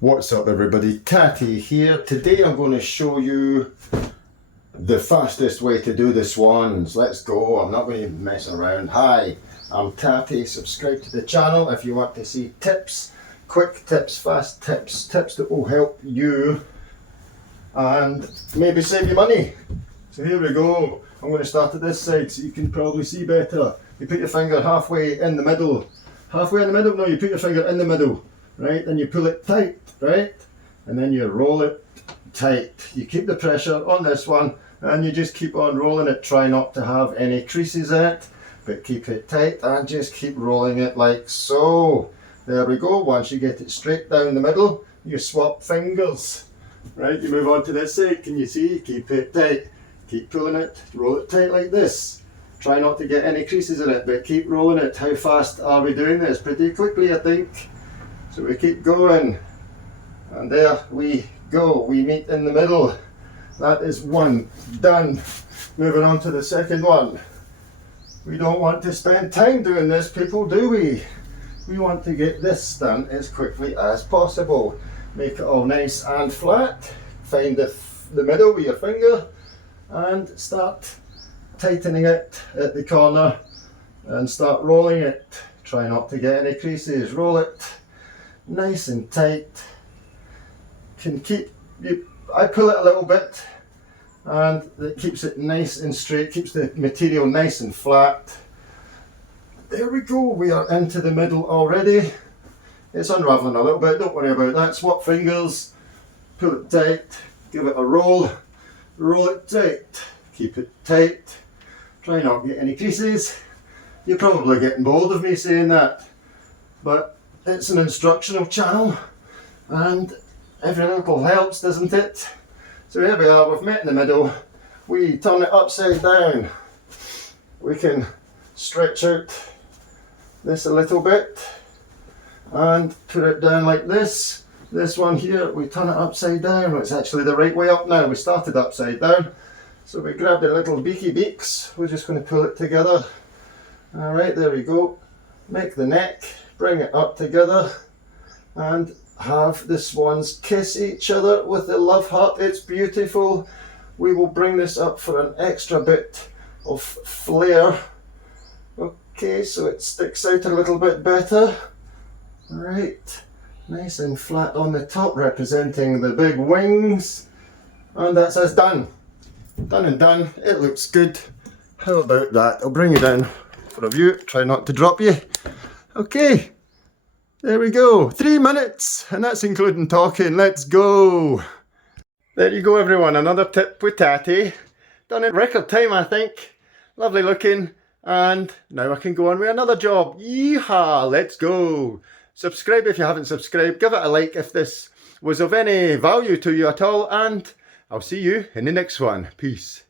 What's up everybody, Tatty here. Today I'm going to show you the fastest way to do the swans. Let's go, I'm not going to mess around. Hi, I'm Tatty. Subscribe to the channel if you want to see tips, quick tips, fast tips, tips that will help you and maybe save you money. So here we go. I'm going to start at this side so you can probably see better. You put your finger halfway in the middle. Halfway in the middle? No, you put your finger in the middle. Right, then you pull it tight, right, and then you roll it tight. You keep the pressure on this one and you just keep on rolling it. Try not to have any creases in it, but keep it tight and just keep rolling it like so. There we go. Once you get it straight down the middle, you swap fingers, right, you move on to this side. Can you see? Keep it tight, keep pulling it, roll it tight like this. Try not to get any creases in it, but keep rolling it. How fast are we doing this? Pretty quickly, I think. So we keep going, and there we go, we meet in the middle. That is one done. Moving on to the second one. We don't want to spend time doing this, people, do we? We want to get this done as quickly as possible. Make it all nice and flat. Find the middle with your finger and start tightening it at the corner and start rolling it. Try not to get any creases. Roll it nice and tight. Can keep I pull it a little bit and it keeps it nice and straight, keeps the material nice and flat. There we go, we are into the middle already. It's unraveling a little bit, don't worry about that. Swap fingers, pull it tight, give it a roll, roll it tight, keep it tight. Try not to get any creases. You're probably getting bored of me saying that, but it's an instructional channel and every little helps, doesn't it? So here we are, we've met in the middle. We turn it upside down. We can stretch out this a little bit and put it down like this. This one here, we turn it upside down. It's actually the right way up now. We started upside down. So we grab the little beaky beaks. We're just going to pull it together. Alright, there we go. Make the neck. Bring it up together and have the swans kiss each other with the love heart. It's beautiful. We will bring this up for an extra bit of flair. Okay, so it sticks out a little bit better. Right, nice and flat on the top, representing the big wings. And that's us done. Done and done. It looks good. How about that? I'll bring you down for a view. Try not to drop you. Okay, there we go, 3 minutes, and that's including talking. Let's go. There you go everyone, another tip with Tatty. Done in record time, I think. Lovely looking, and now I can go on with another job. Yeehaw, let's go. Subscribe if you haven't subscribed, give it a like if this was of any value to you at all, and I'll see you in the next one. Peace.